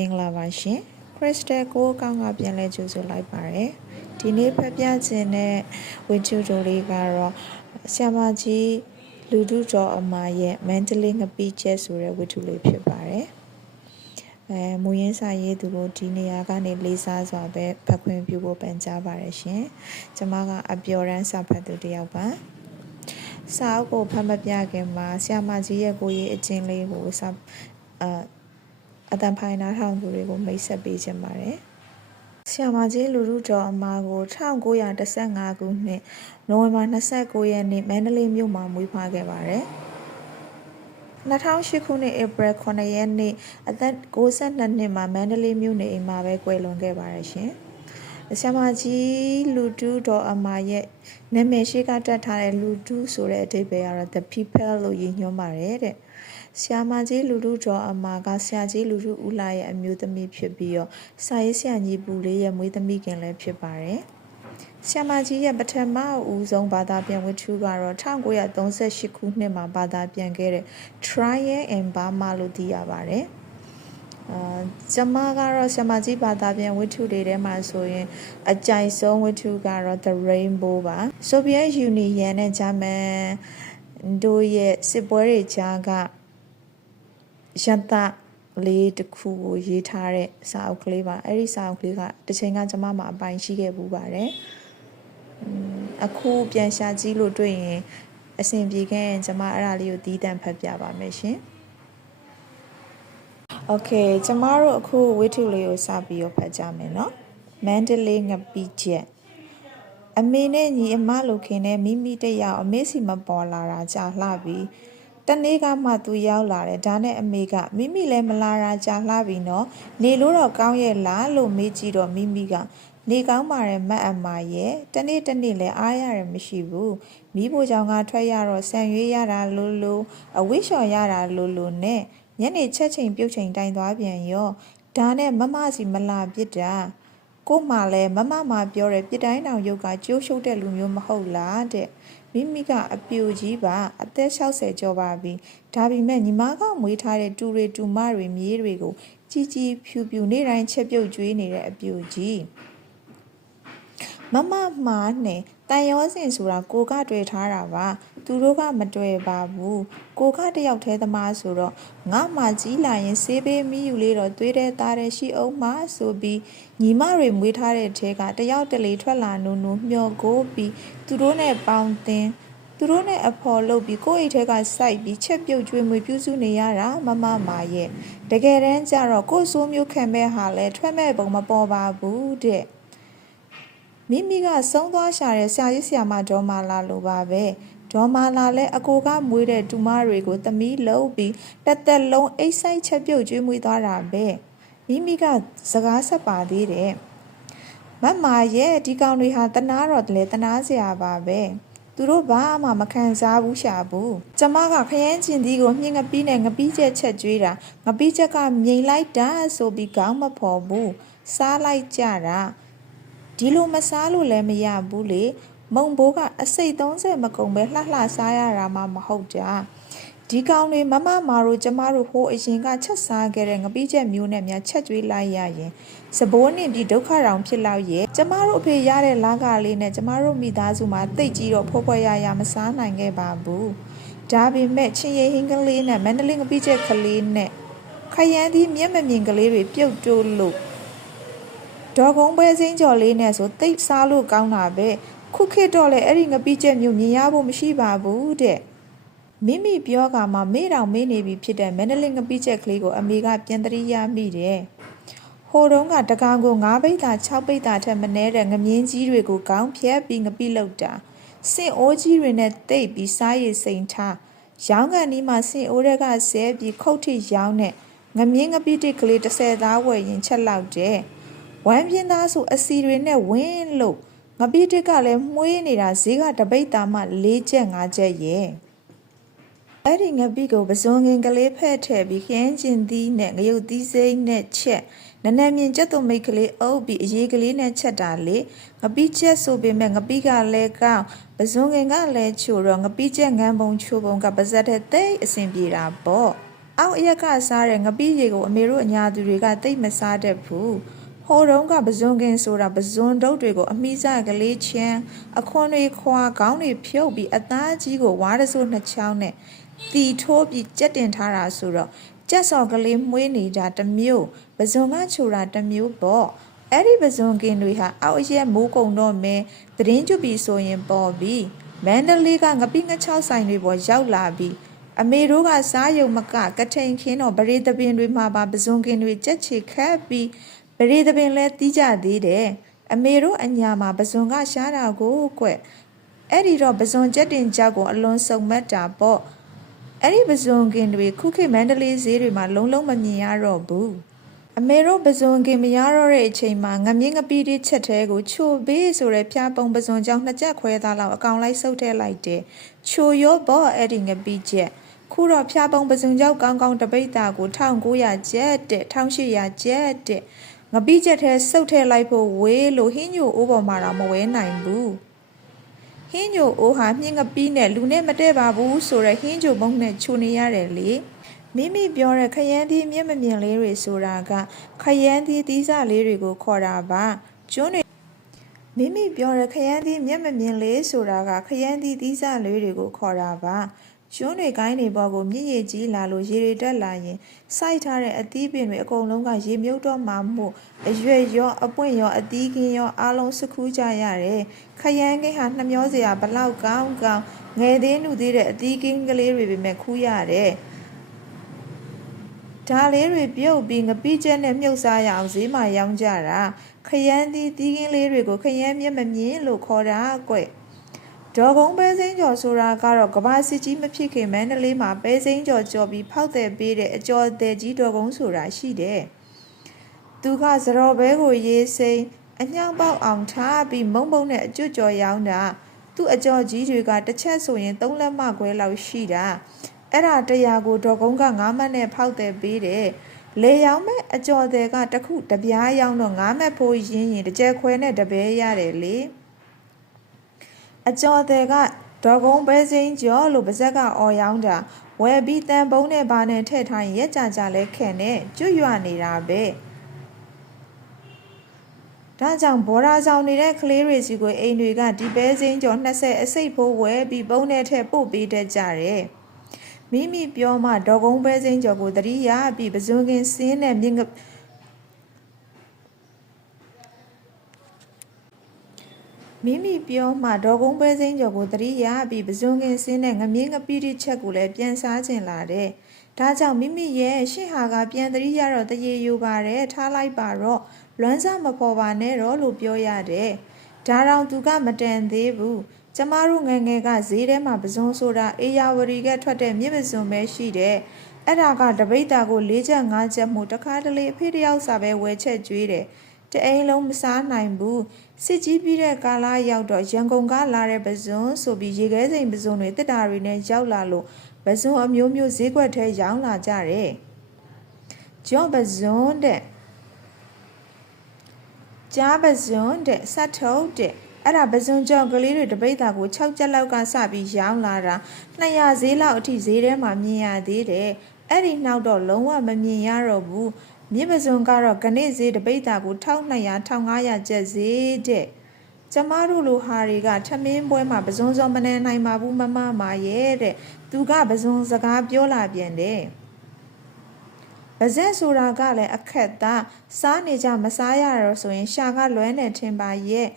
မင်္ဂလာပါရှင်ခရစ်စတယ်ကိုကောင်းကပြန်လဲကြိုဆိုလိုက်ပါတယ်ဒီနေ့ဖတ်ပြခြင်းတဲ့ဝတ္ထုတိုလေးကတော့ဆရာမကြီးလူထုတော်အမရဲ့မန္တလေးငပိချက်ဆိုတဲ့ဝတ္ထုလေးဖြစ်ပါတယ်မူရင်းစာရေးသူတို့ဒီနေရာကနေလေးစားစွာပဲဖတ်ခွင့်ပြုဖို့ပန်ကြားပါတယ်ရှင်ကျမကအပျော်ရမ်းစာဖတ်သူတစ်ယောက်ပါစာအုပ်ကိုဖတ်မပြခင်မှာဆရာမကြီးရဲ့ကိုယ်ရေးအကျဉ်းလေးကိုအတန်ဖိုင်နာထောင်သူတွေကိုမိတ်ဆက်ပေးခြင်းပါတယ်။ဆရာမကြီးလူထုတော်အမကို1915ခုနှစ်နိုဝင်ဘာ29ရက်နေ့မန္တလေးမြို့မှာမွေးဖွားခဲ့ပါတယ်။2008ခုနှစ်ဧပြီ9ရက်နေ့အသက်62နှစ်မှာမန္တလေးမြို့နေအိမ်မှာပဲကွယ်လွန်ခဲ့ပါတယ်ရှင်။ဆရာမကြီးလူထုတော်အမရဲ့နာမည်ရှိကတက်ထားတဲ့လူထုဆိုတဲ့အဓိပ္ပာယ်ကတော့ the people လို့ရည်ညွှန်းပါတယ်တဲ့။ဆရာမကြီးလူထုတော်အမကဆရာကြီးလူထုဦးလာရဲ့အမျိုးသမီးဖြစ်ပြီးတော့စာရေးဆရာညီပူလေးရဲ့မွေးသမီးခင်လည်းဖြစ်ပါတယ်။ဆရာမကြီးရဲ့ပထမဦးဆုံးဘာသာပြန်ဝတ္ထုကတော့1938ခုနှစ်မှာဘာသာပြန်ခဲ့တဲ့ Trial in Burma လို့သိရပါတယ်။ကျမကတော့ဆရာမကြီးဘာသာပြန်ဝတ္ထုတွေထဲမှာဆိုရင်အကြိုက်ဆုံးဝတ္ထုကတော့ The Rainbow ပါ Soviet Union နဲ့ဂျာမန်တို့ရဲ့စစ်ပွဲတွေကြားကရတလေးတစ်ခုကိုရေးထားတဲ့စာအုပ်ကလေးပါအဲ့ဒီစာအုပ်ကလေးကတစ်ချိန်ကကျွန်မမှာအပိုင်ရှိခဲ့ပူပါတယ်အခုပြန်ရှာကြည့်လို့တွေ့ရင်အဆင်ပြေခဲ့ရင်ကျွန်မအဲ့ဒါလေးကိုတီးတန့်ဖတ်ပြပါမယ်ရှင်โอเคကျမတို့အခုဝတ္ထုလေးကိုစပြီးတော့ဖတ်ကြမယ်เนาะမန္တလေးငပိချက်အမေနဲ့ညီအမလိုခင်နဲ့မိမိတယောက်အမေစီမပေါ်လာတာကြာလှပြီတနေ့ကမှသူရောက်လာတယ်ဒါနဲ့အမေကမိမိလည်းမလာတာကြာလှပြီနော်နေလို့တော့ကောင်းရဲ့လားလို့မေးကြည့်တော့မိမိကနေကောင်းပါတယ်မတ်အမရဲ့တနေ့လည်းအားရတယ်မရှိဘူးမိဖို့ကြောင့်ကထွက်ရတော့ဆန်ရွေးရတာလို့အဝိရှော်ရတာလို့နဲ့ညနေချက်ချိန်ပြုတ်ချိန်တိုင်သွားပြန်ရောဒါနဲ့မမစီမလာပြစ်တာကိုမှလည်းမမပြောတယ်ပြစ်တိုင်းတောင်ရုပ်ကကျိုးရှုပ်တဲ့လူမျိုးမဟုတ်လားတဲ့မိမိကအပြူကြီးပါအသက်60ကျော်ပါပြီဒါပေမဲ့ညီမကမွေးထားတဲ့တူတွေတူမတွေမြေးတွေကိုကြီးဖြူနေတိုင်းချက်ပြုတ်ကျွေးနေတဲ့အပြူကြီးမမမှားနဲ့တန်ရောစင်ဆိုတာကိုကတွေ့ထားတာပါသူတို့ကမတွေ့ပါဘူးကိုကတယောက်တည်းသမားဆိုတော့ငါမှကြီးလာရင်ဆေးပေးမိယူလေးတော့သွေးတဲ့သားတဲ့ရှိအောင်မဆိုပြီးညီမတွေမွေးထားတဲ့ထဲကတယောက်တလေထွက်လာနိုးမျောကိုပြီးသူတို့နဲ့ပေါင်းတင်သူတို့နဲ့အဖော်လုပ်ပြီးကိုယ့်အိတ်ထဲကစိုက်ပြီးချက်ပြုတ်ကျွေးမွေးပြုစုနေရတာမမာရဲ့တကယ်တမ်းကျတော့ကိုယ်စိုးမျိုးခံမဲ့ဟာလဲထွက်မဲ့ပုံမပေါ်ပါဘူးတဲ့မိမိကဆုံးသွားရှာတဲ့ဆရာကြီးဆရာမဒေါ်မာလာလိုပါပဲဒေါ်မာလာလည်းအကိုကမွေးတဲ့တူမတွေကိုသမီးလုံးပြီးတက်တက်လုံးအိတ်ဆိုင်ချက်ပြုတ်ကျွေးမွေးသွားတာပဲမိမိကစကားဆက်ပါသေးတယ်မမရဲ့ဒီကောင်တွေဟာတနာတော့လေတနာစရာပါပဲသူတို့ဘာမှမခံစားဘူးရှာဘူးကျမကခရမ်းကျင်သီးကိုမြင့်ငပီးနဲ့ငပီးချက်ချက်ကျွေးတာငပီးချက်ကမြိန်လိုက်တာဆိုပြီးခေါင်းမဖော်ဘူးစားလိုက်ကြတာဒီလိုမစားလို့လည်းမရဘူးလေမုံဘိုးကအစိတ်30မကုန်ပဲလှစားရတာမှမဟုတ်တာဒီကောင်တွေမတို့ကျမတို့ဟိုအရင်ကချက်စားခဲ့တဲ့ငပိချက်မျိုးနဲ့များချက်ကျွေးလိုက်ရရင်စဘိုးနေပြီးဒုက္ခတောင်ဖြစ်လောက်ရဲ့ကျမတို့အဖေရတဲ့လာကလေးနဲ့ကျမတို့မိသားစုမှာတိတ်ကြီးတော့ဖိုးဖွယ်ရမစားနိုင်ခဲ့ပါဘူးဒါပေမဲ့ချင်းရဟင်းကလေးနဲ့မန္တလေးငပိချက်ကလေးနဲ့ခရမ်းသီးမျက်မမြင်ကလေးတွေပြုတ်တိုးလို့ဒေါ်ကုန်းပွဲစိမ့်ကြော်လေးနဲ့ဆိုတိတ်စားလို့ကောင်းတာပဲခုခေတ်တော့လေအဲ့ဒီငပိချက်မျိုးမြင်ရဖို့မရှိပါဘူးတဲ့မိမိပြောကမှမေ့တောင်မေ့နေပြီဖြစ်တဲ့မန္တလေးငပိချက်ကလေးကိုအမေကပြန်တရိယာမိတယ်ဟိုတုန်းကတကောင်ကို9ပိတ်တာ6ပိတ်တာထက်မနည်းတဲ့ငမြင်းကြီးတွေကိုခေါင်းဖြတ်ပြီးငပိလောက်တာစင်အိုးကြီးတွေနဲ့တိတ်ပြီးစားရည်စိန်ထားရောင်းကန်ဒီမှာစင်အိုးတွေကဆဲပြီးခုတ်ထိရောင်းတဲ့ငမြင်းငပိတစ်ကလေး30သားဝယ်ရင်ချက်လောက်တဲ့ဝမ်းပြင်းသားဆိုအစီတွေနဲ့ဝင်းလို့ငပိတစ်ကလည်းမှုေးနေတာဈေးကတပိတ်သားမှ4ချက်5ချက်ရဲ့အဲ့ဒီငပိကိုပစွန်ငင်ကလေးဖဲ့ထည့်ပြီးခင်းကျင်သီးနဲ့ငရုတ်သီးစိမ့်နဲ့ချက်နနမြင်ကျက်သွမိတ်ကလေးအုပ်ပြီးအရေးကလေးနဲ့ချက်တာလေငပိချက်ဆိုပေမဲ့ငပိကလည်းကောင်းပစွန်ငင်ကလည်းချိုတော့ငပိချက်ငန်းပုံချိုပုံကပါဇက်တဲ့သိအဆင်ပြေတာပေါ့ အောက်အရက်ကစားတဲ့ငပိရေကိုအမေတို့အညာသူတွေကတိတ်မစားတတ်ဘူးဟိုတုန်းကပဇွန်ကင်ဆိုတာပဇွန်တုပ်တွေကိုအမိစားကလေးချမ်းအခွန်တွေခွာခေါင်းတွေဖြုတ်ပြီးအသားကြီးကိုဝါးရစို့နှစ်ချောင်းနဲ့တီထိုးပြီးကြက်တင်ထားတာဆိုတော့ကြက်စော်ကလေးမွေးနေတာတစ်မျိုးပဇွန်ကချိုတာတစ်မျိုးပေါ့အဲ့ဒီပဇွန်ကင်တွေဟာအောက်အရက်မိုးကုံတော့မဲသတင်းကျွပြီးဆိုရင်ပေါ်ပြီးမန္တလေးကငပိငချောက်ဆိုင်တွေပေါ်ရောက်လာပြီးအမေတို့ကစားယုံမကကထိန်ခင်းတော့ပရိသပင်တွေမှာပါပဇွန်ကင်တွေကြက်ချေခတ်ပြီးပရိသပင်လဲတီးကြသေးတယ်အမေတို့အညာမှာပဇွန်ကရှားတာကိုကွအဲ့ဒီတော့ပဇွန်ကြက်တင်ကြောက်ကိုအလွန်စုံမက်တာပေါ့အဲ့ဒီပဇွန်ကင်တွေခုခေတ်မန္တလေးဈေးတွေမှာလုံးလုံးမမြင်ရတော့ဘူးအမေတို့ပဇွန်ကင်မရတော့တဲ့အချိန်မှာငမြင့်ငပီးတွေချက်သေးကိုချိုပေးဆိုတဲ့ဖျားပုံပဇွန်ကြောင့်နှစ်ကြက်ခွဲသားလောက်အကောင်လိုက်ဆုပ်ထဲလိုက်တယ်ချိုရောပေါ့အဲ့ဒီငပီးချက်ခုတော့ဖျားပုံပဇွန်ကြောင့်ကောင်းကောင်းတပိတ်တာကို1900ကျပ်တဲ့1800ကျပ်တဲ့ငပိးချက်ထဲဆုပ်ထဲလိုက်ဖို့ဝေးလို့ဟင်းညိုအိုးပေါ်မှာတော့မဝဲနိုင်ဘူးဟင်းညိုအိုးဟာမြင့်ငပီးနဲ့လူနဲ့မတည့်ပါဘူးဆိုတဲ့ဟင်းညိုမုံနဲ့ချိုနေရတယ်လေမိမိပြောတဲ့ခရမ်းသီးမျက်မမြင်လေးတွေဆိုတာကခရမ်းသီးသီးစလေးတွေကိုခေါ်တာပါကျွန်းတွေမိမိပြောတဲ့ခရမ်းသီးမျက်မမြင်လေးဆိုတာကခရမ်းသီးသီးစလေးတွေကိုခေါ်တာပါကျွန်းတွေကိုင်းတွေပေါ်ကိုမြင့်ရည်ကြီးလာလို့ရေတွေတက်လာရင်စိုက်ထားတဲ့အသီးပင်တွေအကုန်လုံးကရေမြုပ်တော့မှမို့အရွက်ရောအပွင့်ရောအသီးကင်းရောအားလုံးစခူးကြရတယ်ခရမ်းကင်းဟာနှမျောစရာဘလောက်ကောင်းကောင်းငယ်သေးနုသေးတဲ့အသီးကင်းကလေးတွေပဲမဲ့ခူးရတယ်ဒါလေးတွေပြုတ်ပြီးငပိချက်နဲ့မြုပ်စားရအောင်ဈေးမှာရောင်းကြတာခရမ်းသီးသီးကင်းလေးတွေကိုခရမ်းမျက်မမြင်လို့ခေါ်တာကွဒေါ်ကုန်းပဲစိမ်းကျော်ဆိုတာကတော့ကဘာစစ်ကြီးမဖြစ်ခင်မန္တလေးမှာပဲစိမ်းကျော်ကြော်ပြီးဖောက်တဲ့ပေးတဲ့အကျော်တဲ့ကြီးဒေါ်ကုန်းဆိုတာရှိတယ်သူကစရော်ဘဲကိုရေးစိမ်းအညောင်ပေါက်အောင်ထားပြီးမုံမုံနဲ့အကျွတ်ကျော်ရောင်းတာသူ့အကျော်ကြီးတွေကတစ်ချက်ဆိုရင်3လက်မခွဲလောက်ရှိတာအဲ့ဒါ100ကိုဒေါ်ကုန်းက9မှတ်နဲ့ဖောက်တဲ့ပေးတယ်လေရောင်မဲ့အကျော်တဲ့ကတခုတပြားရောင်းတော့9မှတ်ဖိုးရင်းရင်တစ်ကျဲခွဲနဲ့တပဲရတယ်လေအကျော်တဲ့ကဒေါ်ကုန်းပဲစိမ်းကျော်လို့ပါဇက်ကအော်ရောင်းတာဝယ်ပြီးတန်ပုံးနဲ့ဘာနဲ့ထည့်ထားရင်ရက်ကြလဲခဲနဲ့ကျွတ်ရွနေတာပဲဒါကြောင့်ဘော်ရာဆောင်နေတဲ့ကလေးတွေစီကိုအိမ်တွေကဒီပဲစိမ်းကျော်20အစိတ်ဖိုးဝယ်ပြီးပုံးနဲ့ထည့်ပို့ပေးတတ်ကြတယ်မိမိပြောမှဒေါ်ကုန်းပဲစိမ်းကျော်ကိုတတိယပြီးပဇွန်ကင်စင်းနဲ့မြင့်မိမိပြောမှဒေါ်ကုန်းပဲစိမ်းကျော်ကိုတတိယပြီးပဇွန်ကင်စင်းနဲ့ငမြင့်ငပိတိချက်ကိုလည်းပြန်စားကျင်လာတယ်ဒါကြောင့်မိမိရဲ့ရှင့်ဟာကပြန်တတိယတော့တရေယူပါတယ်ထားလိုက်ပါတော့လွမ်းစားမပေါ်ပါနဲ့တော့လို့ပြောရတယ်ဒါတောင်သူကမတန်သေးဘူးကျမတို့ငယ်ငယ်ကဈေးထဲမှာပဇွန်ဆိုတာအေယာဝတီကထွက်တဲ့မြစ်ပဇွန်ပဲရှိတယ်အဲ့ဒါကတပိတ်တာကို4ချက်5ချက်မှုတစ်ခါတလေအဖေတယောက်စာပဲဝယ်ချက်ကျွေးတယ်တအိမ်လုံးမစားနိုင်ဘူးစစ်ကြီးပြီးတဲ့ကာလရောက်တော့ရန်ကုန်ကလာတဲ့ပဇွန်ဆိုပြီးရေခဲစိမ်ပဇွန်တွေတစ်တာတွေနဲ့ရောက်လာလို့ပဇွန်အမျိုးမျိုးဈေးကွက်ထဲရောင်းလာကြတယ်ကြော့ပဇွန်တဲ့ကြားပဇွန်တဲ့စတ်ထုတ်တဲ့အဲ့ဒါပဇွန်ကြော်ကလေးတွေတပိတ်တာကို6ကျပ်လောက်ကစပြီးရောင်းလာတာ200ဈေးလောက်အထိဈေးထဲမှာမြင်ရသေးတယ်အဲ့ဒီနောက်တော့လုံးဝမမြင်ရတော့ဘူးမြစ်ပဇွန်ကတော့ကနေ့ဈေးတပိတ်တာကို1200 1500ကျပ်ဈေးတဲ့ကျမတို့လိုဟာတွေကထမင်းပွဲမှာပဇွန်စောမနေနိုင်ပါဘူးမမမာရဲ့တဲ့သူကပဇွန်စကားပြောလာပြန်တယ်ပါဇက်ဆိုတာကလည်းအခက်သားစားနေကြမစားရတော့ဆိုရင်ရှာကလွဲနေထင်ပါရဲ့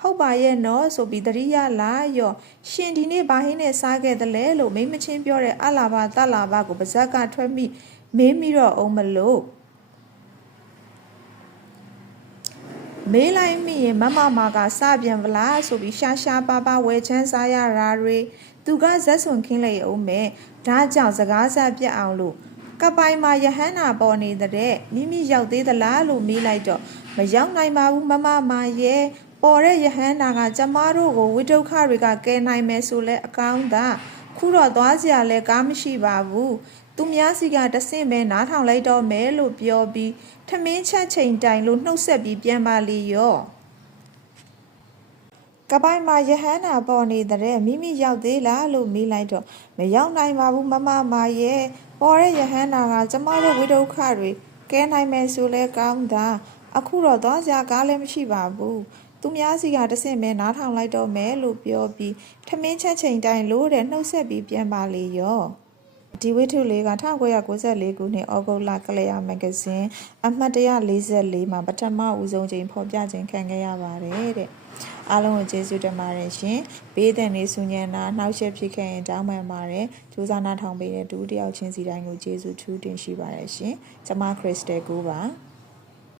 ဟုတ်ပါရဲ့နော်ဆိုပြီးတတိယလာရောရှင်ဒီနေ့ဘာဟင်းနဲ့စားခဲ့တယ်လဲလို့မိမချင်းပြောတဲ့အလာဘာတလာဘာကိုပါဇက်ကထွက်မိမင်းပြီးတော့အောင်မလို့မေးလိုက်မိရင်မမမာကစပြန်ဗလားဆိုပြီးရှာရှာပါပါဝဲချမ်းစားရတာတွေသူကဇက်ဆွန်ခင်းလိုက်အောင်မဲ့ဒါကြောင့်စကားစားပြတ်အောင်လို့ကပိုင်မှာယဟန္တာပေါ်နေတဲ့မိမိရောက်သေးသလားလို့မေးလိုက်တော့မရောက်နိုင်ပါဘူးမမမာရဲ့ပေါ်တဲ့ယဟန္တာကကျမတို့ကိုဝိဒုက္ခတွေကကယ်နိုင်မယ်ဆိုလဲအကောင်းသာခုတော့သွားစရာလဲကားမရှိပါဘူးသူများစီကတဆင့်ပဲနားထောင်လိုက်တော့မယ်လို့ပြောပြီးထမင်းချက်ချိန်တိုင်လို့နှုတ်ဆက်ပြီးပြန်ပါလေရောကပိုင်မှာယဟန္တာပေါ်နေတဲ့မိမိရောက်သေးလားလို့မေးလိုက်တော့မရောက်နိုင်ပါဘူးမမမာရဲ့ ပေါ်တဲ့ယဟန္တာကကျမတို့ဝိဒုက္ခတွေကဲနိုင်မယ်ဆိုလဲကောင်းတာအခုတော့သွားစရာကားလည်းမရှိပါဘူးသူများစီကတဆင့်ပဲနားထောင်လိုက်တော့မယ်လို့ပြောပြီးထမင်းချက်ချိန်တိုင်းလို့တဲ့နှုတ်ဆက်ပြီးပြန်ပါလေရောဒီဝိထုလေးက1994ခုနှစ်ဩဂုတ်လကလျာမဂ္ဂဇင်းအမှတ်144မှာပထမဦးဆုံးချိန်ဖော်ပြခြင်းခံခဲ့ရပါတယ်တဲ့အားလုံးကိုကျေးဇူးတင်ပါတယ်ရှင်ဘေးဒဏ်လေးဆူညံတာနှောက်ယှက်ဖြစ်ခဲ့ရင်တောင်းပန်ပါတယ်ကြိုးစားနားထောင်ပေးတဲ့ဒုတိယချင်းစီတိုင်းကိုကျေးဇူးထူးတင်ရှိပါတယ်ရှင်ကျွန်မခရစ်စတယ်ကိုပါ